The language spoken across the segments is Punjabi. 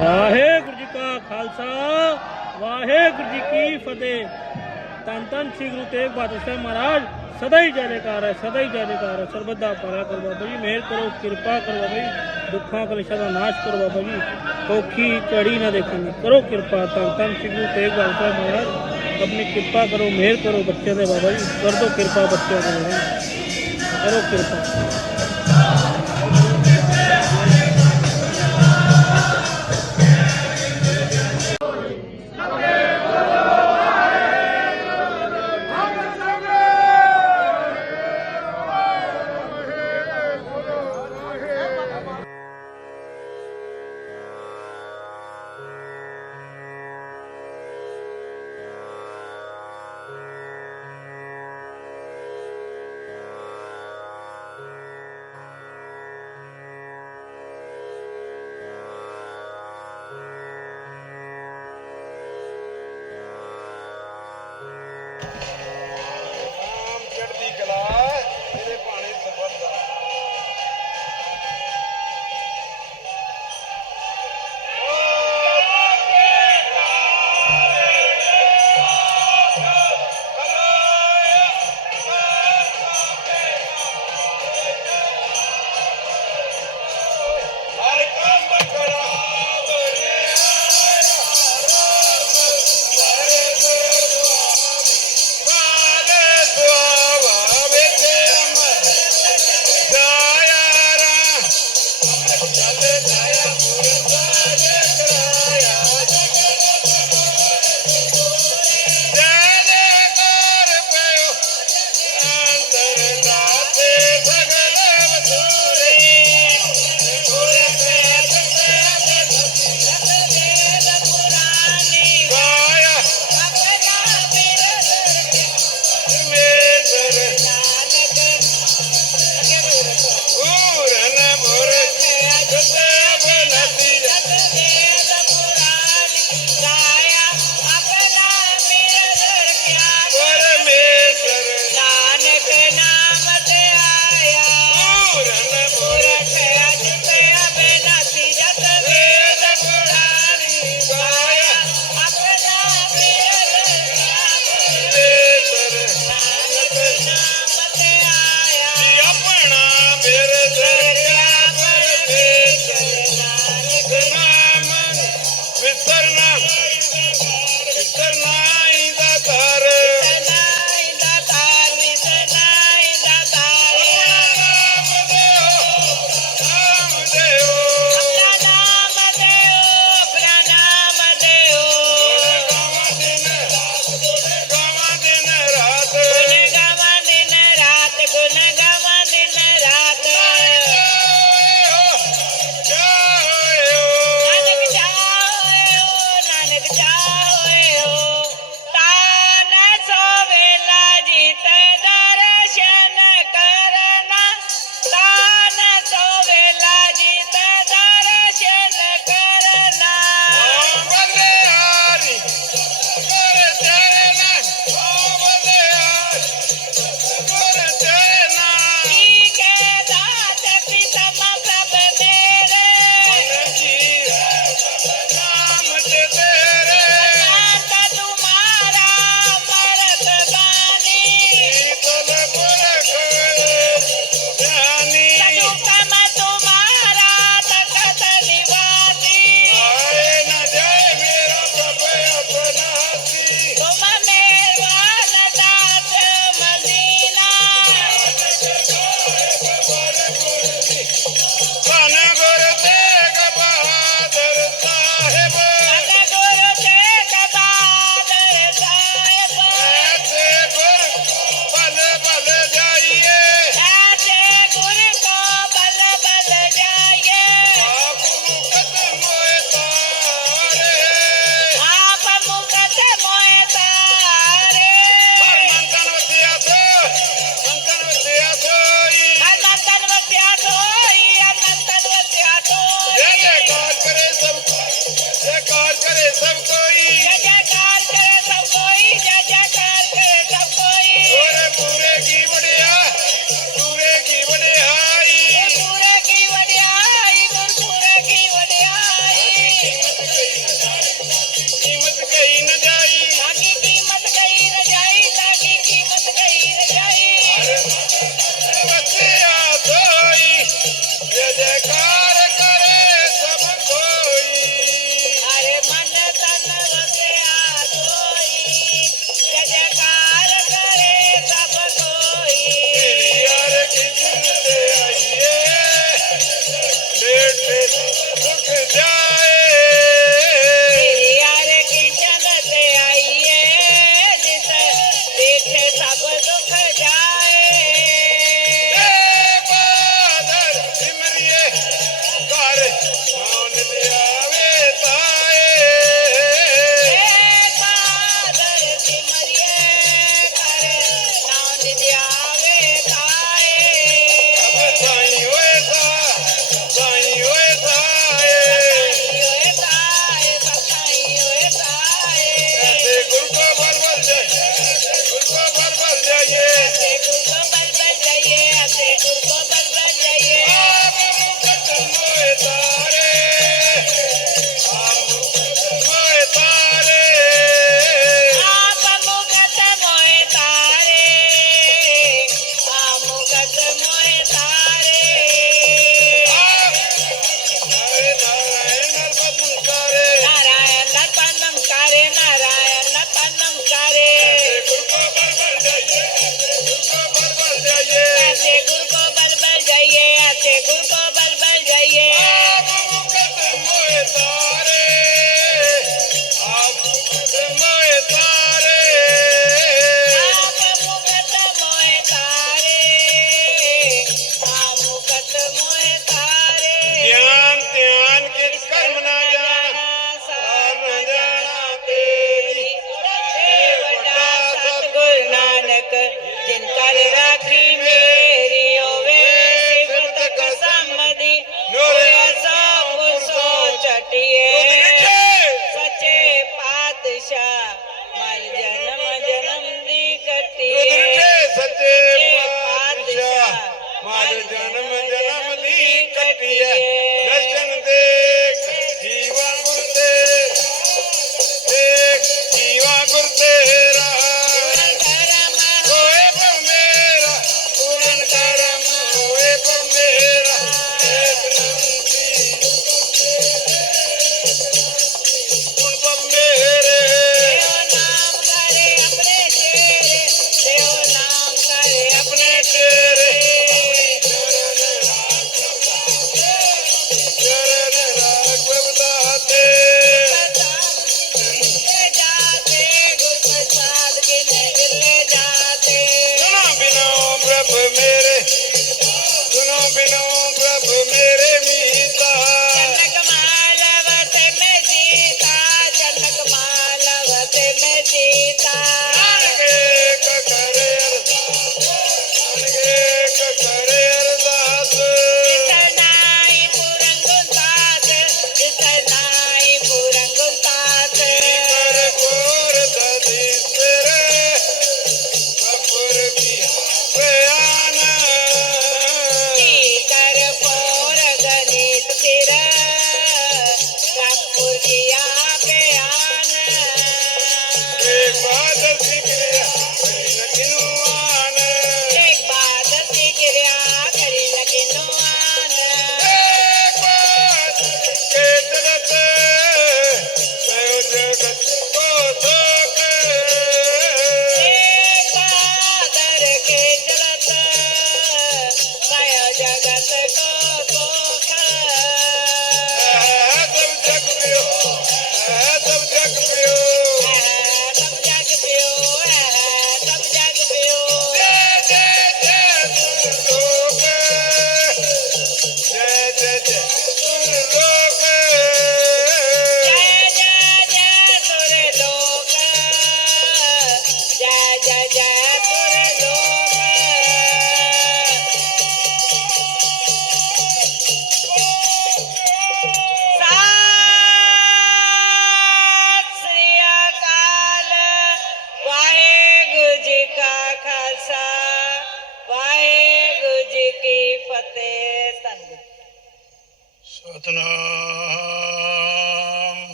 ਵਾਹਿਗੁਰੂ ਜੀ ਕਾ ਖਾਲਸਾ, ਵਾਹਿਗੁਰੂ ਜੀ ਕੀ ਫਤਿਹ। ਤਨ ਤਨ ਸ੍ਰੀ ਗੁਰੂ ਤੇਗ ਬਹਾਦਰ ਸਾਹਿਬ ਮਹਾਰਾਜ, ਸਦਾ ਹੀ ਜੈਕਾਰ ਹੈ, ਸਦਾ ਹੀ ਜੈਕਾਰ ਹੈ। ਸਰਬੱਤ ਦਾ ਭਲਾ ਕਰੋ ਬਾਬਾ ਜੀ, ਮਿਹਰ ਕਰੋ, ਕਿਰਪਾ ਕਰੋ ਬਾਬਾ ਜੀ, ਦੁੱਖਾਂ, ਕਲੇਸ਼ਾਂ ਦਾ ਨਾਸ਼ ਕਰੋ ਬਾਬਾ ਜੀ। ਔਖੀ ਘੜੀ ਨਾ ਦੇਖਾਂਗੇ ਕਰੋ ਕਿਰਪਾ। ਤਨ ਤਨ ਸ੍ਰੀ ਗੁਰੂ ਤੇਗ ਬਹਾਦਰ ਸਾਹਿਬ ਮਹਾਰਾਜ, ਆਪਣੀ ਕਿਰਪਾ ਕਰੋ, ਮਿਹਰ ਕਰੋ ਬੱਚਿਆਂ ਦੇ ਬਾਬਾ ਜੀ, ਕਰ ਦੋ ਕਿਰਪਾ ਬੱਚਿਆਂ ਦੇ ਬਾਬਾ ਕਰੋ ਕਿਰਪਾ।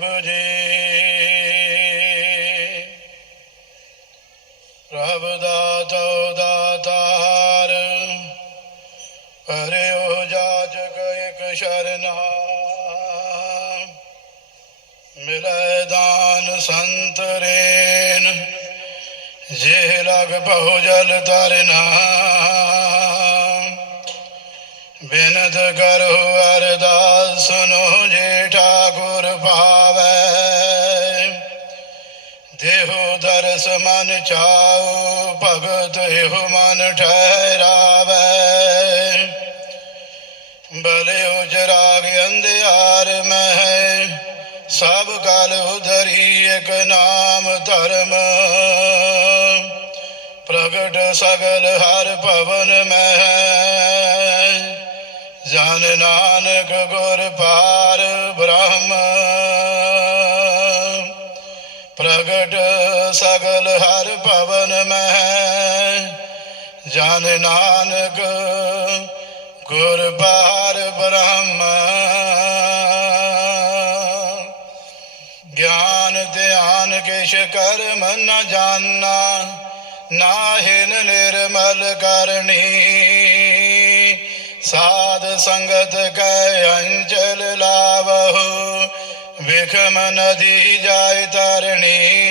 ਸਾਹਿਬ ਜੀ। ਪ੍ਰਭ ਦਾਤੋ ਦਾਤਾਰ ਪਰਿਓ ਜਾਜਕ ਇਕ ਸ਼ਰਨਾ। ਮਿਲੈ ਦਾਨ ਸੰਤ ਜੇ ਲਗ ਬਹੁ ਜਲ ਤਰਨਾ। ਬਿਨਤ ਕਰੋ ਅਰਦਾਸ ਸੁਨੋ ਦੇਹੋ ਮਨ ਚਾਉ, ਭਗਤ ਇਹੋ ਮਨ ਠਹਿਰਾਵੈ। ਬਲਿਓ ਜਰਾਗ ਅੰਧਿਆਰ ਮਹਿ, ਸਭ ਕਾਲ ਉਧਰੀ ਇਕ ਨਾਮ ਧਰਮ। ਪ੍ਰਗਟ ਸਗਲ ਹਰ ਭਵਨ ਮਹਿ, ਜਨ ਨਾਨਕ ਗੁਰ ਪਾਰ ਹਰ ਭਵਨ ਮਹਿ ਜਨ ਨਾਨਕ ਗੁਰ ਪਾਰ ਬ੍ਰਹਮ। ਗਿਆਨ ਧਿਆਨ ਕਿਛ ਕਰਮ ਨ ਜਾਣਾ ਨਾਹਿਨ ਨਿਰਮਲ ਕਰਨੀ। ਸਾਧ ਸੰਗਤ ਕੈ ਅੰਚਲ ਲਾਵਹੁ, ਵਿਖਮ ਨਦੀ ਜਾਇ ਤਰਣੀ।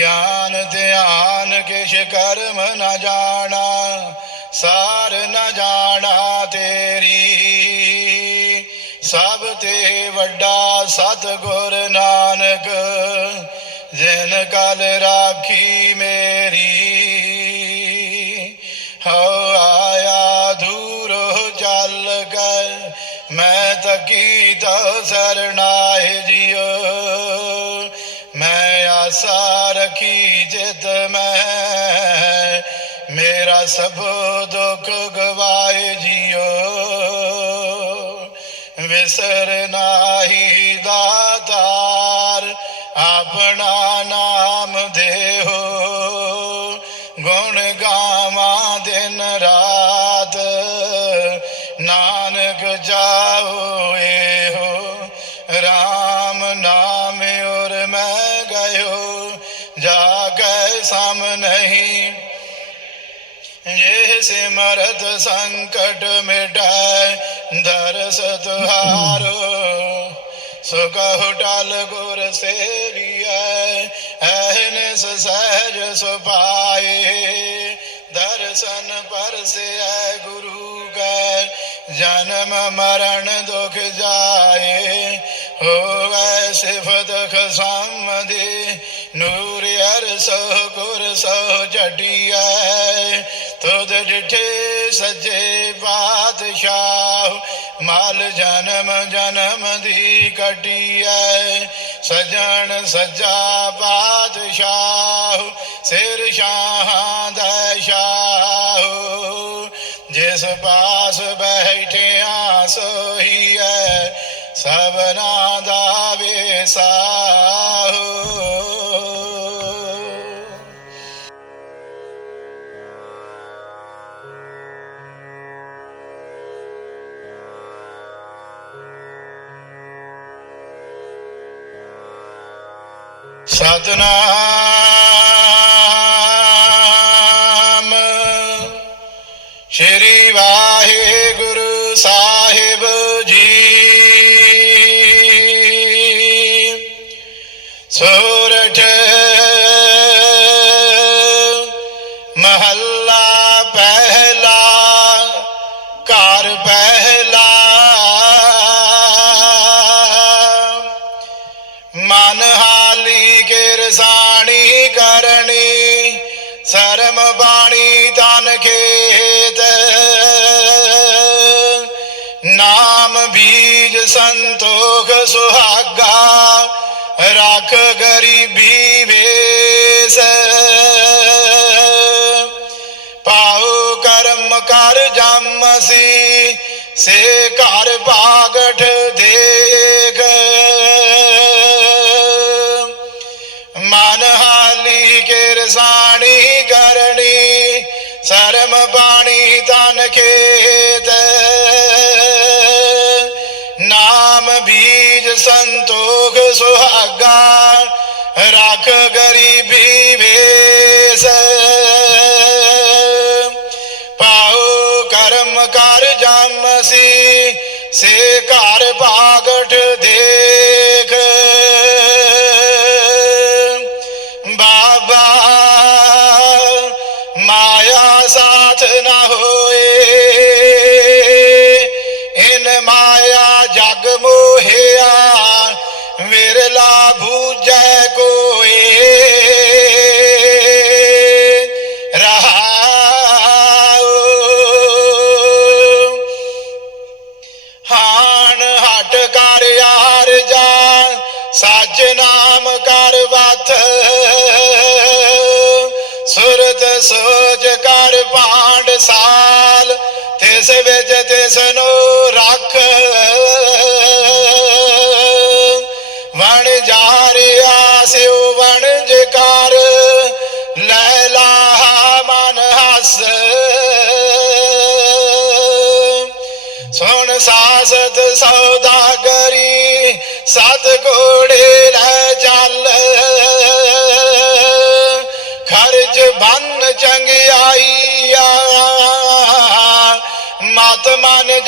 ਗਿਆਨ, ਧਿਆਨ, ਕਿਛ ਕਰਮ ਨ ਜਾਣਾ, ਸਾਰ ਨ ਜਾਣਾ ਤੇਰੀ। ਸਭ ਤੇ ਵੱਡਾ ਸਤਿਗੁਰ ਨਾਨਕ, ਜਿਨ ਕਲ ਰਾਖੀ ਮੇਰੀ। ਹਉ ਆਇਆ ਦੂਰੋ ਚੱਲ ਕੇ ਮੈਂ ਤਕੀ ਤਉ ਸਰਨਾਏ ਜੀਓ ਮੈਂ ਆਸਾ ਸਭ ਦੁੱਖ ਗਵਾਏ ਜੀਓ ਵਿਸਰ ਨਾਹੀ ਮਰਦ ਸੰਕਟ ਮਿਟਾਇ ਧਰ ਸਤਹਾਰੋ। ਸੋ ਕਹੁ ਟਾਲ ਗੁਰ ਸੇਵੀਐ ਐਨ ਸਹਿਜ ਸੁਭਾਏ। ਦਰਸ਼ਨ ਪਰਸਿਐ ਗੁਰੂ ਕੈ, ਜਨਮ ਮਰਨ ਦੁਖ ਜਾਏ। ਹੋਵੇ ਸਿਫਤ ਖਸਮਦੇ, ਨੂਰ ਅਰ ਸੋ ਗੁਰ ਸੋ ਜਟਿਐ। ਤੁਧ ਡਿਠੇ ਸੱਜੇ ਪਾਤਸ਼ਾਹ ਮਾਲ ਜਨਮ ਜਨਮ ਦੀ ਕਟਿਐ ਸਜਣ ਸੱਜਾ ਪਾਤਸ਼ਾਹ ਸਿਰ ਸ਼ਾਹਾਂ ਦਾ ਘਰ ਬਾਗਠ ਦੇਖ। ਮਨ ਹਾਲੀ ਕਿਰਸਾਣੀ ਕਰਨੀ, ਸ਼ਰਮ ਪਾਣੀ ਤਨ ਖੇਤ। ਨਾਮ ਬੀਜ ਸੰਤੋਖ ਸੁਹਾਗਾ, ਰੱਖ ਗਰੀਬੀ ਵੇਸ। ਪਾਉ ਕਰਮ ਕਰ ਜਮ ਸੀ ਸੇ ਘਰ ਬਾਗਠ ਦੇਖ ਕਰ ਪਾਂਡ ਸਾਲ ਤਿਸ ਵਿੱਚ ਤਿਸ ਨੂੰ ਰੱਖ ਮਤ ਮਨ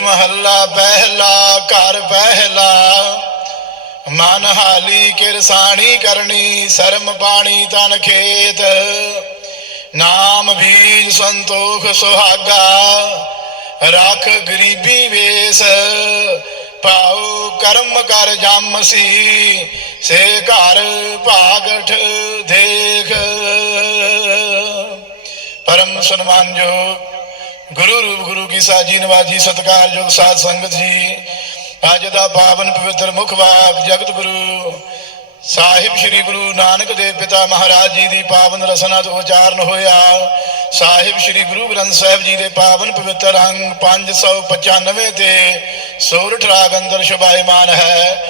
ਮਹੱਲਾ ਪਹਿਲਾ ਘਰ ਪਹਿਲਾ ਮਨ ਹਾਲੀ ਕਿਰਸਾਣੀ ਕਰਨੀ, ਸ਼ਰਮ ਪਾਣੀ ਤਨ ਖੇਤ। ਨਾਮ ਬੀਜ ਸੰਤੋਖ ਸੁਹਾਗਾ, ਰੱਖ ਗਰੀਬੀ ਵੇਸ। ਪਾਉ ਕਰਮ ਕਰ ਜਮ ਸੀ, ਸੇ ਘਰ ਭਾਗਠ ਦੇਖ। ਪਰਮ ਸਨਮਾਨਯੋਗ ਗੁਰੂ ਰੂਪ ਗੁਰੂ ਕੀ ਸਾਜੀ ਨਵਾਜੀ ਸਤਿਕਾਰਯੋਗ ਸਾਧ ਸੰਗਤ ਜੀ। ਅੱਜ ਦਾ ਪਾਵਨ ਪਵਿੱਤਰ ਮੁਖ ਵਾਕ ਜਗਤ ਗੁਰੂ ਸਾਹਿਬ ਸ੍ਰੀ ਗੁਰੂ ਨਾਨਕ ਦੇਵ ਪਿਤਾ ਮਹਾਰਾਜ ਜੀ ਦੀ ਪਾਵਨ ਰਸਨਾ ਤੋਂ ਉਚਾਰਨ ਹੋਇਆ। ਸਾਹਿਬ ਸ੍ਰੀ ਗੁਰੂ ਗ੍ਰੰਥ ਸਾਹਿਬ ਜੀ ਦੇ ਪਾਵਨ ਪਵਿੱਤਰ ਅੰਗ 595 ਤੇ ਸੋਰਠ ਰਾਗ ਅੰਦਰ ਸ਼ੁਭਾਇਮਾਨ ਹੈ।